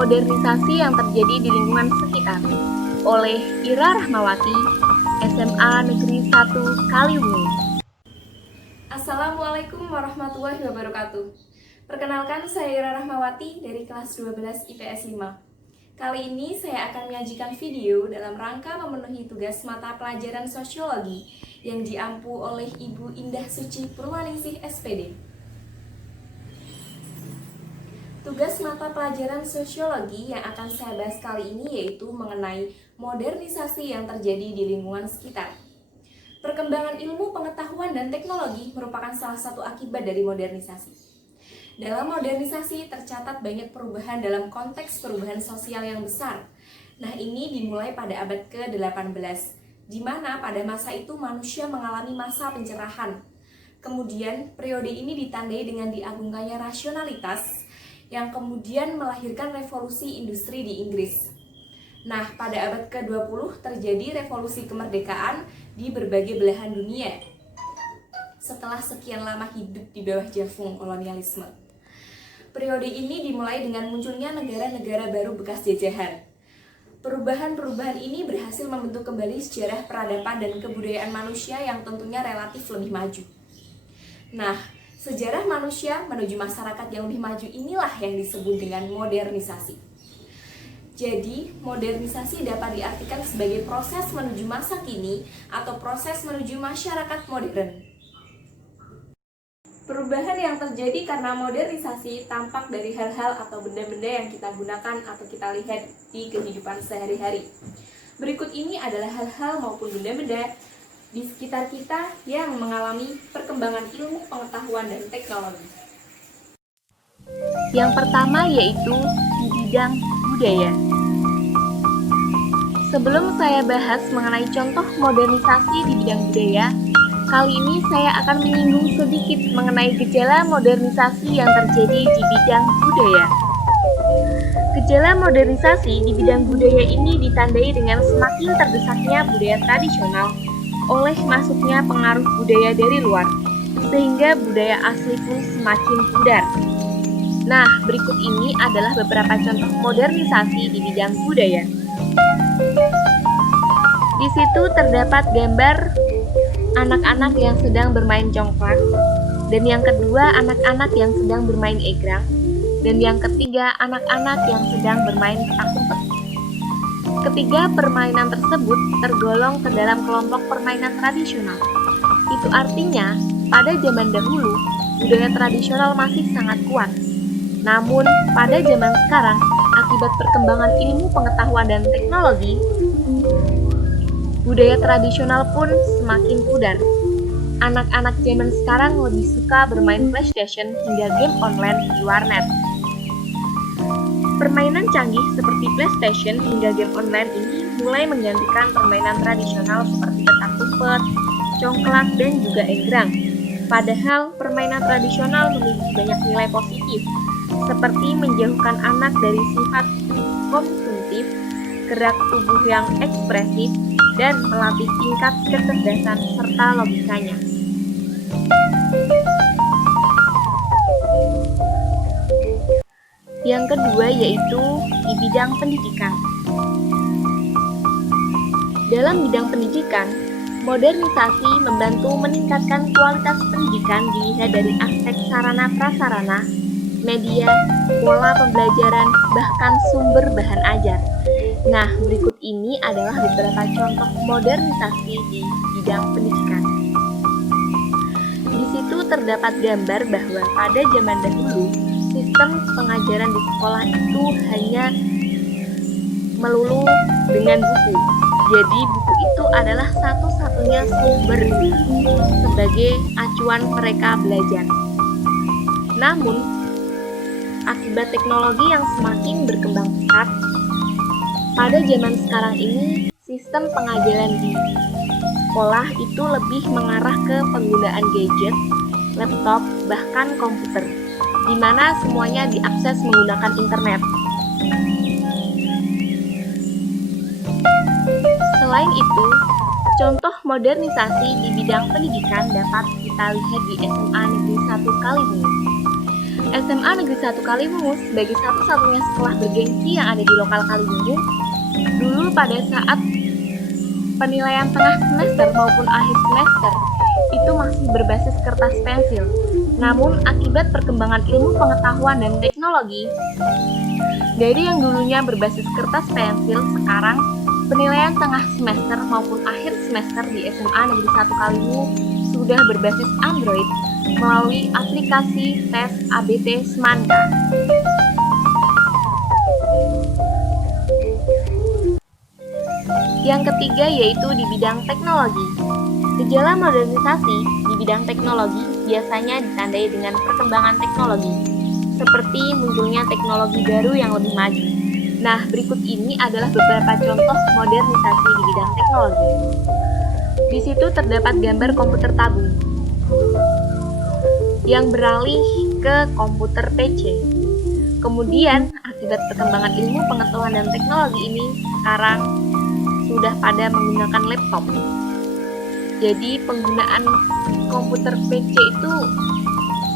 modernisasi yang terjadi di lingkungan sekitar oleh Ira Rahmawati, SMA Negeri 1 Kaliwungu. Assalamualaikum warahmatullahi wabarakatuh. Perkenalkan, saya Ira Rahmawati dari kelas 12 IPS 5. Kali ini saya akan menyajikan video dalam rangka memenuhi tugas mata pelajaran sosiologi yang diampu oleh Ibu Indah Suci Purwaningsih SPD. Tugas mata pelajaran sosiologi yang akan saya bahas kali ini yaitu mengenai modernisasi yang terjadi di lingkungan sekitar. Perkembangan ilmu pengetahuan dan teknologi merupakan salah satu akibat dari modernisasi. Dalam modernisasi tercatat banyak perubahan dalam konteks perubahan sosial yang besar. Nah, ini dimulai pada abad ke-18, di mana pada masa itu manusia mengalami masa pencerahan. Kemudian, periode ini ditandai dengan diagungkannya rasionalitas, yang kemudian melahirkan revolusi industri di Inggris. Nah, pada abad ke-20 terjadi revolusi kemerdekaan di berbagai belahan dunia. Setelah sekian lama hidup di bawah jafung kolonialisme. Periode ini dimulai dengan munculnya negara-negara baru bekas jajahan. Perubahan-perubahan ini berhasil membentuk kembali sejarah peradaban dan kebudayaan manusia yang tentunya relatif lebih maju. Nah, sejarah manusia menuju masyarakat yang lebih maju inilah yang disebut dengan modernisasi. Jadi, modernisasi dapat diartikan sebagai proses menuju masa kini atau proses menuju masyarakat modern. Perubahan yang terjadi karena modernisasi tampak dari hal-hal atau benda-benda yang kita gunakan atau kita lihat di kehidupan sehari-hari. Berikut ini adalah hal-hal maupun benda-benda di sekitar kita yang mengalami perkembangan ilmu pengetahuan dan teknologi. Yang pertama yaitu di bidang budaya. Sebelum saya bahas mengenai contoh modernisasi di bidang budaya, kali ini saya akan menyinggung sedikit mengenai gejala modernisasi yang terjadi di bidang budaya. Gejala modernisasi di bidang budaya ini ditandai dengan semakin terdesaknya budaya tradisional oleh masuknya pengaruh budaya dari luar, sehingga budaya asli pun semakin pudar. Nah, berikut ini adalah beberapa contoh modernisasi di bidang budaya. Di situ terdapat gambar anak-anak yang sedang bermain congklak, dan yang kedua anak-anak yang sedang bermain egrang, dan yang ketiga anak-anak yang sedang bermain petak umpet. Ketiga permainan tersebut tergolong ke dalam kelompok permainan tradisional. Itu artinya, pada zaman dahulu, budaya tradisional masih sangat kuat. Namun, pada zaman sekarang, akibat perkembangan ilmu pengetahuan dan teknologi, budaya tradisional pun semakin pudar. Anak-anak zaman sekarang lebih suka bermain PlayStation hingga game online di warnet. Permainan canggih seperti PlayStation hingga game online ini mulai menggantikan permainan tradisional seperti petak umpet, congklak, dan juga egrang. Padahal permainan tradisional memiliki banyak nilai positif, seperti menjauhkan anak dari sifat konsumtif, gerak tubuh yang ekspresif, dan melatih tingkat kecerdasan serta logikanya. Yang kedua yaitu di bidang pendidikan. Dalam bidang pendidikan, modernisasi membantu meningkatkan kualitas pendidikan dilihat dari aspek sarana-prasarana, media, pola pembelajaran, bahkan sumber bahan ajar. Nah, berikut ini adalah beberapa contoh modernisasi di bidang pendidikan. Di situ terdapat gambar bahwa pada zaman dahulu, sistem pengajaran di sekolah itu hanya melulu dengan buku. Jadi buku itu adalah satu-satunya sumber sebagai acuan mereka belajar. Namun, akibat teknologi yang semakin berkembang pesat, pada zaman sekarang ini sistem pengajaran di sekolah itu lebih mengarah ke penggunaan gadget, laptop, bahkan komputer, di mana semuanya diakses menggunakan internet. Selain itu, contoh modernisasi di bidang pendidikan dapat kita lihat di SMA Negeri 1 Kaliwungu. SMA Negeri 1 Kaliwungu sebagai satu-satunya sekolah bergengsi yang ada di lokal Kaliwungu, dulu pada saat penilaian tengah semester maupun akhir semester itu masih berbasis kertas pensil. Namun akibat perkembangan ilmu pengetahuan dan teknologi, dari yang dulunya berbasis kertas pensil, sekarang penilaian tengah semester maupun akhir semester di SMA Negeri 1 Kaliwungu sudah berbasis Android melalui aplikasi tes ABT Semanda. Yang ketiga yaitu di bidang teknologi. Gejala modernisasi di bidang teknologi biasanya ditandai dengan perkembangan teknologi, seperti munculnya teknologi baru yang lebih maju. Nah, berikut ini adalah beberapa contoh modernisasi di bidang teknologi. Di situ terdapat gambar komputer tabung yang beralih ke komputer PC. Kemudian, akibat perkembangan ilmu pengetahuan dan teknologi ini, sekarang sudah pada menggunakan laptop. Jadi, penggunaan komputer PC itu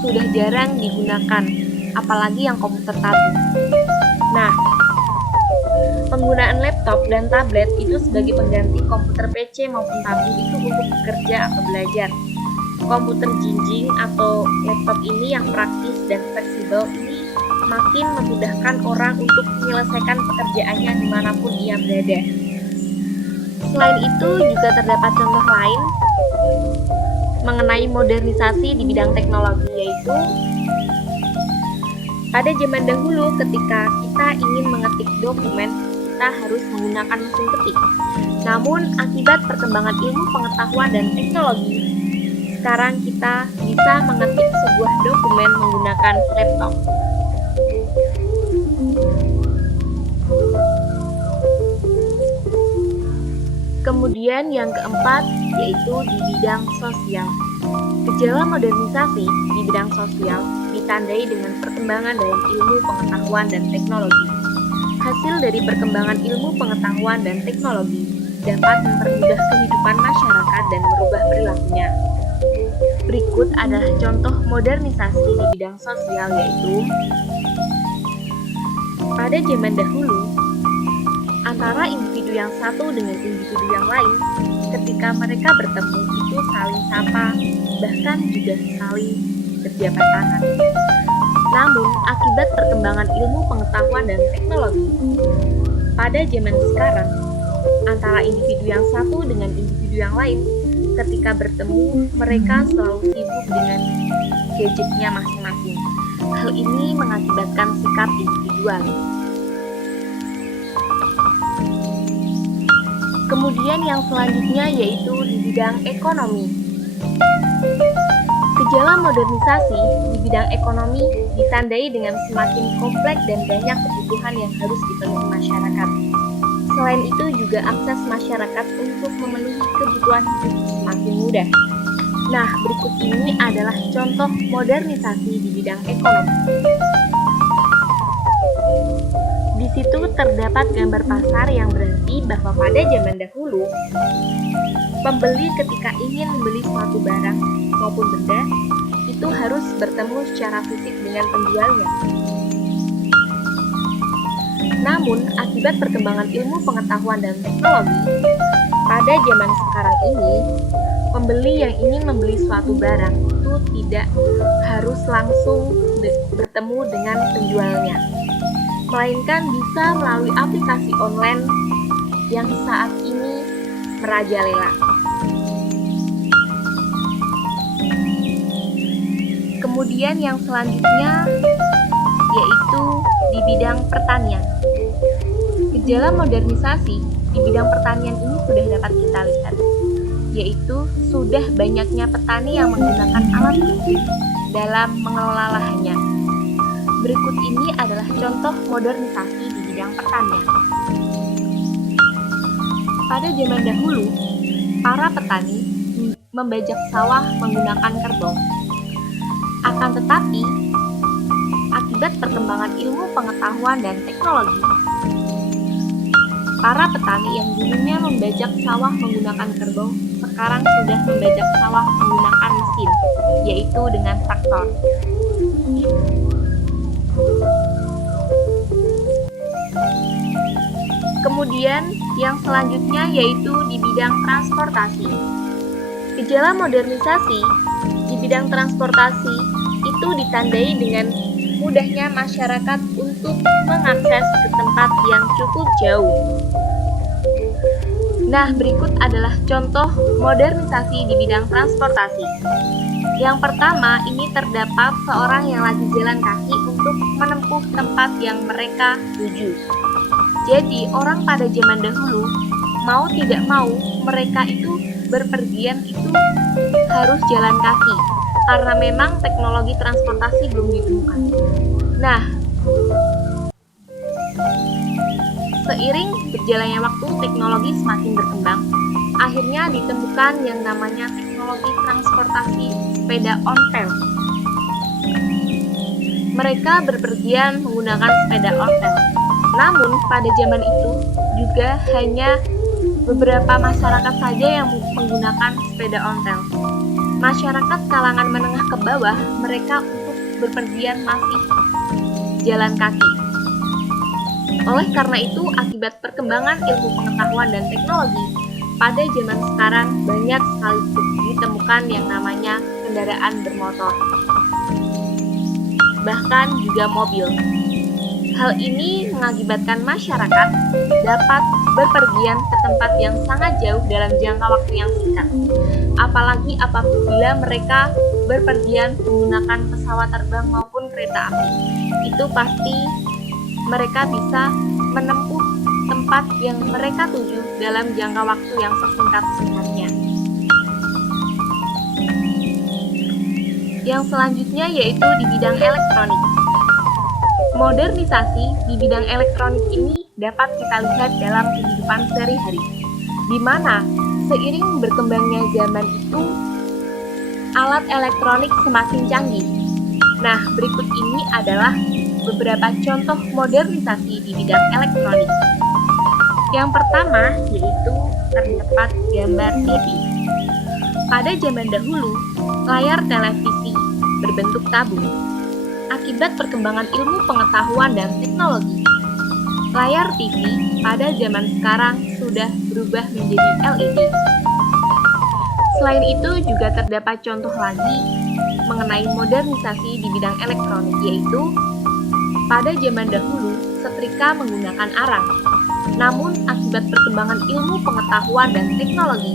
sudah jarang digunakan, apalagi yang komputer tabung. Nah, penggunaan laptop dan tablet itu sebagai pengganti komputer PC maupun tabung itu untuk bekerja atau belajar. Komputer jinjing atau laptop ini yang praktis dan fleksibel ini makin memudahkan orang untuk menyelesaikan pekerjaannya dimanapun ia berada. Selain itu juga terdapat contoh lain mengenai modernisasi di bidang teknologi, yaitu pada zaman dahulu ketika kita ingin mengetik dokumen, kita harus menggunakan mesin ketik. Namun akibat perkembangan ilmu pengetahuan dan teknologi, sekarang kita bisa mengetik sebuah dokumen menggunakan laptop. Kemudian yang keempat yaitu di bidang sosial. Gejala modernisasi di bidang sosial ditandai dengan perkembangan dalam ilmu pengetahuan dan teknologi. Hasil dari perkembangan ilmu pengetahuan dan teknologi dapat mempermudah kehidupan masyarakat dan merubah perilakunya. Berikut adalah contoh modernisasi di bidang sosial, yaitu pada zaman dahulu, antara individu yang satu dengan individu yang lain, ketika mereka bertemu itu saling sapa, bahkan juga saling berjabat tangan. Namun, akibat perkembangan ilmu pengetahuan dan teknologi, pada zaman sekarang, antara individu yang satu dengan individu yang lain, ketika bertemu, mereka selalu sibuk dengan gadgetnya masing-masing. Hal ini mengakibatkan sikap individual. Kemudian yang selanjutnya yaitu di bidang ekonomi. Gejala modernisasi di bidang ekonomi ditandai dengan semakin kompleks dan banyak kebutuhan yang harus dipenuhi masyarakat. Selain itu juga akses masyarakat untuk memenuhi kebutuhan hidup semakin mudah. Nah, berikut ini adalah contoh modernisasi di bidang ekonomi. Di situ terdapat gambar pasar yang berarti bahwa pada zaman dahulu, pembeli ketika ingin membeli suatu barang maupun benda, itu harus bertemu secara fisik dengan penjualnya. Namun, akibat perkembangan ilmu pengetahuan dan teknologi, pada zaman sekarang ini, pembeli yang ingin membeli suatu barang itu tidak harus langsung bertemu dengan penjualnya, melainkan bisa melalui aplikasi online yang saat ini merajalela. Kemudian yang selanjutnya yaitu di bidang pertanian. Gejala modernisasi di bidang pertanian ini sudah dapat kita lihat, yaitu sudah banyaknya petani yang menggunakan alat mesin dalam mengelola lahannya. Berikut ini adalah contoh modernisasi di bidang pertanian. Pada zaman dahulu, para petani membajak sawah menggunakan kerbau. Akan tetapi, akibat perkembangan ilmu pengetahuan dan teknologi, para petani yang dulunya membajak sawah menggunakan kerbau sekarang sudah membajak sawah menggunakan mesin, yaitu dengan traktor. Yang selanjutnya yaitu di bidang transportasi. Gejala modernisasi di bidang transportasi itu ditandai dengan mudahnya masyarakat untuk mengakses ke tempat yang cukup jauh. Nah, berikut adalah contoh modernisasi di bidang transportasi. Yang pertama, ini terdapat seorang yang lagi jalan kaki untuk menempuh tempat yang mereka tuju. Jadi, orang pada zaman dahulu, mau tidak mau, mereka itu berpergian itu harus jalan kaki, karena memang teknologi transportasi belum ditemukan. Nah, seiring berjalannya waktu, teknologi semakin berkembang. Akhirnya ditemukan yang namanya teknologi transportasi sepeda ontel. Mereka berpergian menggunakan sepeda ontel. Namun, pada zaman itu juga hanya beberapa masyarakat saja yang menggunakan sepeda ontel. Masyarakat kalangan menengah ke bawah, mereka untuk berpergian masih jalan kaki. Oleh karena itu, akibat perkembangan ilmu pengetahuan dan teknologi, pada zaman sekarang banyak sekali ditemukan yang namanya kendaraan bermotor, bahkan juga mobil. Hal ini mengakibatkan masyarakat dapat berpergian ke tempat yang sangat jauh dalam jangka waktu yang singkat. Apalagi apabila mereka berpergian menggunakan pesawat terbang maupun kereta api. Itu pasti mereka bisa menempuh tempat yang mereka tuju dalam jangka waktu yang sesingkat-singkatnya. Yang selanjutnya yaitu di bidang elektronik. Modernisasi di bidang elektronik ini dapat kita lihat dalam kehidupan sehari-hari, di mana seiring berkembangnya zaman itu, alat elektronik semakin canggih. Nah, berikut ini adalah beberapa contoh modernisasi di bidang elektronik. Yang pertama yaitu terdapat gambar TV. Pada zaman dahulu, layar televisi berbentuk tabung. Akibat perkembangan ilmu pengetahuan dan teknologi, layar TV pada zaman sekarang sudah berubah menjadi LED. Selain itu juga terdapat contoh lagi mengenai modernisasi di bidang elektronik, yaitu pada zaman dahulu setrika menggunakan arang. Namun akibat perkembangan ilmu pengetahuan dan teknologi,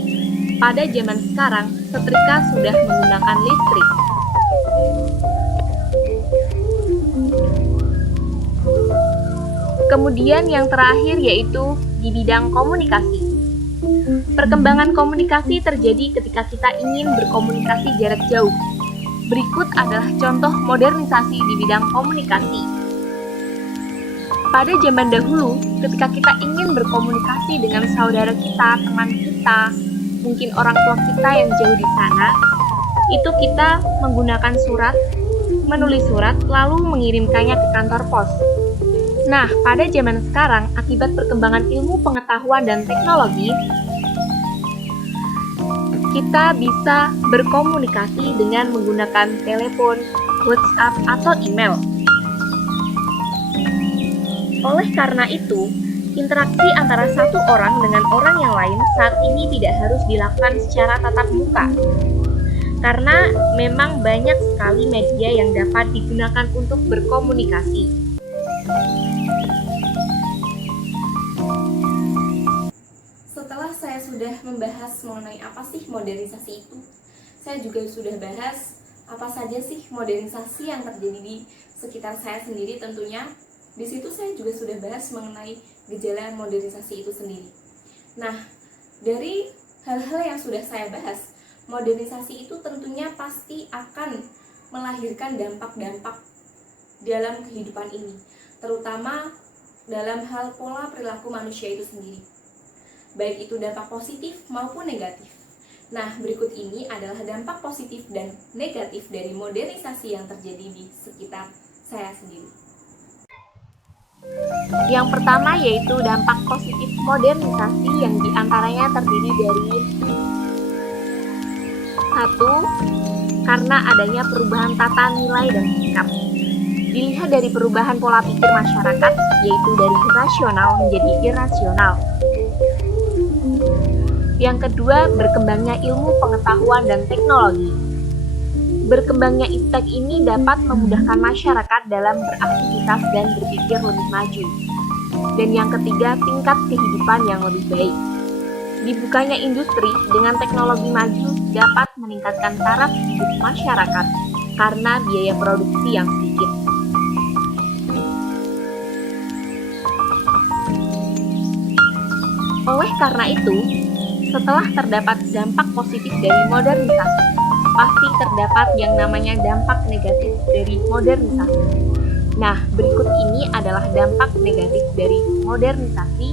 pada zaman sekarang setrika sudah menggunakan listrik. Kemudian yang terakhir yaitu di bidang komunikasi. Perkembangan komunikasi terjadi ketika kita ingin berkomunikasi jarak jauh. Berikut adalah contoh modernisasi di bidang komunikasi. Pada zaman dahulu, ketika kita ingin berkomunikasi dengan saudara kita, teman kita, mungkin orang tua kita yang jauh di sana, itu kita menggunakan surat, menulis surat, lalu mengirimkannya ke kantor pos. Nah, pada zaman sekarang, akibat perkembangan ilmu pengetahuan dan teknologi, kita bisa berkomunikasi dengan menggunakan telepon, WhatsApp, atau email. Oleh karena itu, interaksi antara satu orang dengan orang yang lain saat ini tidak harus dilakukan secara tatap muka. Karena memang banyak sekali media yang dapat digunakan untuk berkomunikasi. Setelah saya sudah membahas mengenai apa sih modernisasi itu, saya juga sudah bahas apa saja sih modernisasi yang terjadi di sekitar saya sendiri tentunya. Di situ saya juga sudah bahas mengenai gejala modernisasi itu sendiri. Nah, dari hal-hal yang sudah saya bahas, modernisasi itu tentunya pasti akan melahirkan dampak-dampak dalam kehidupan ini, terutama dalam hal pola perilaku manusia itu sendiri, baik itu dampak positif maupun negatif. Nah, berikut ini adalah dampak positif dan negatif dari modernisasi yang terjadi di sekitar saya sendiri. Yang pertama yaitu dampak positif modernisasi yang diantaranya terdiri dari 1. Karena adanya perubahan tata nilai dan sikap. Dilihat dari perubahan pola pikir masyarakat, yaitu dari rasional menjadi irasional. Yang kedua, berkembangnya ilmu pengetahuan dan teknologi. Berkembangnya iptek ini dapat memudahkan masyarakat dalam beraktivitas dan berpikir lebih maju. Dan yang ketiga, tingkat kehidupan yang lebih baik. Dibukanya industri dengan teknologi maju dapat meningkatkan taraf hidup masyarakat karena biaya produksi yang sedikit. Oleh karena itu, setelah terdapat dampak positif dari modernisasi, pasti terdapat yang namanya dampak negatif dari modernisasi. Nah, berikut ini adalah dampak negatif dari modernisasi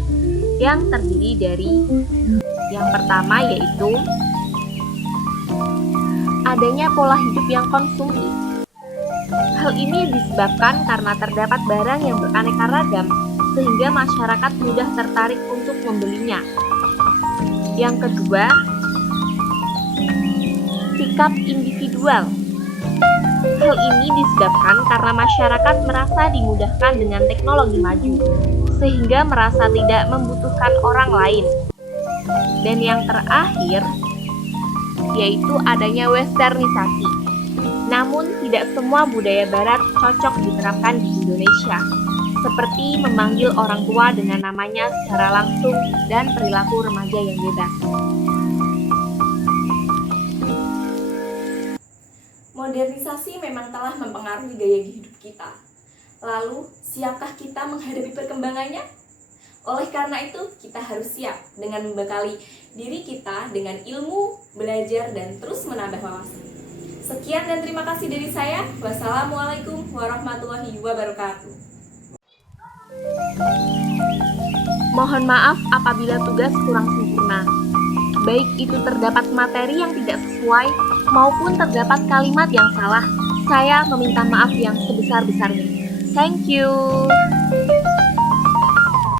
yang terdiri dari yang pertama yaitu adanya pola hidup yang konsumtif. Hal ini disebabkan karena terdapat barang yang beraneka ragam sehingga masyarakat mudah tertarik untuk membelinya. Yang kedua, sikap individual. Hal ini disebabkan karena masyarakat merasa dimudahkan dengan teknologi maju, sehingga merasa tidak membutuhkan orang lain. Dan yang terakhir, yaitu adanya westernisasi. Namun, tidak semua budaya barat cocok diterapkan di Indonesia, seperti memanggil orang tua dengan namanya secara langsung dan perilaku remaja yang bebas. Modernisasi memang telah mempengaruhi gaya hidup kita. Lalu, siapkah kita menghadapi perkembangannya? Oleh karena itu, kita harus siap dengan membekali diri kita dengan ilmu, belajar, dan terus menambah wawasan. Sekian dan terima kasih dari saya. Wassalamualaikum warahmatullahi wabarakatuh. Mohon maaf apabila tugas kurang sempurna. Baik itu terdapat materi yang tidak sesuai maupun terdapat kalimat yang salah. Saya meminta maaf yang sebesar-besarnya. Thank you.